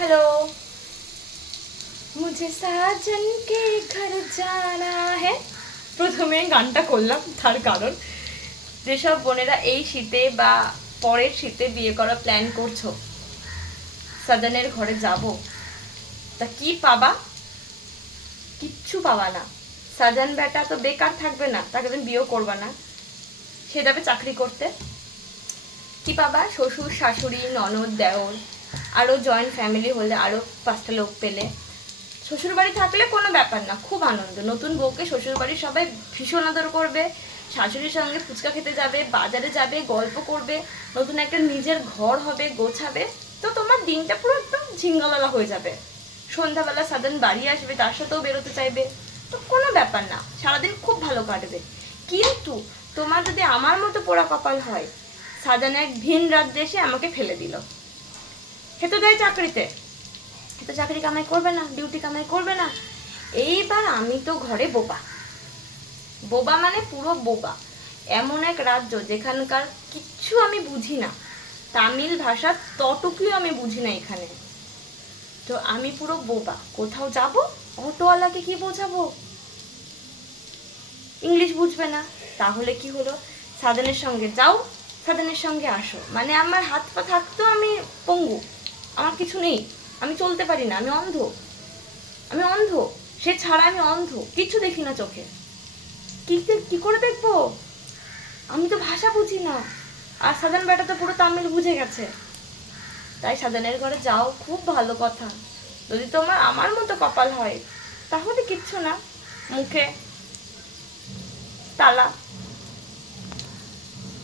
Hello. मुझे साजन के घर जाना है। প্রথমে গানটা করলাম তার কারণ যেসব বোনেরা এই শীতে বা পরের শীতে বিয়ে করা প্ল্যান করছো, সাজানের ঘরে যাব, তা কি পাবা? কিচ্ছু পাবা না। সাজান বেটা তো বেকার থাকবে না, তাকে তুমি বিয়েও করবা না, সে যাবে চাকরি করতে। কি পাবা? শ্বশুর শাশুড়ি ননদ দেওর, আরও জয়েন্ট ফ্যামিলি হলে আরও 5টা লোক পেলে। শ্বশুর বাড়ি থাকলে কোনো ব্যাপার না, খুব আনন্দ। নতুন বউকে শ্বশুর বাড়ির সবাই ভীষণ আদর করবে, শাশুড়ির সঙ্গে ফুচকা খেতে যাবে, বাজারে যাবে, গল্প করবে, নতুন একটা নিজের ঘর হবে, গোছাবে। তো তোমার দিনটা পুরো একদম ঝিঙ্গালালা হয়ে যাবে। সন্ধ্যাবেলা সাধারণ বাড়ি আসবে, তার সাথেও বেরোতে চাইবে, তো কোনো ব্যাপার না, সারাদিন খুব ভালো কাটবে। কিন্তু তোমার যদি আমার মতো পোড়া কপাল হয়, সাজান এক ভিন রাজ্যে এসে আমাকে ফেলে দিল। সে তো দেয় চাকরিতে, সে তো চাকরি কামাই করবে না, ডিউটি কামাই করবে না। এইবার আমি তো ঘরে বোবা। বোবা মানে পুরো বোবা। এমন এক রাজ্য যেখানকার কিচ্ছু আমি বুঝি না, তামিল ভাষা তটুকুও আমি বুঝি না এখানে। তো আমি পুরো বোবা। কোথাও যাব, অটোওয়ালাকে কি বোঝাবো? ইংলিশ বুঝবে না। তাহলে কি হলো? সাজানের সঙ্গে যাও, সাজানের সঙ্গে আসো, মানে আমার হাত পা থাকতেও আমি পঙ্গু, আমার কিছু নেই, আমি চলতে পারি না, আমি অন্ধ। আমি অন্ধ, সে ছাড়া আমি অন্ধ, কিচ্ছু দেখি না চোখে। কি করে দেখবো? আমি তো ভাষা বুঝি না। আর সাজান বেটা তো পুরো তামিল বুঝে গেছে। তাই সাজানের ঘরে যাও, খুব ভালো কথা। যদি তোমার আমার মতো কপাল হয়, তাহলে কিচ্ছু না, মুখে তালা।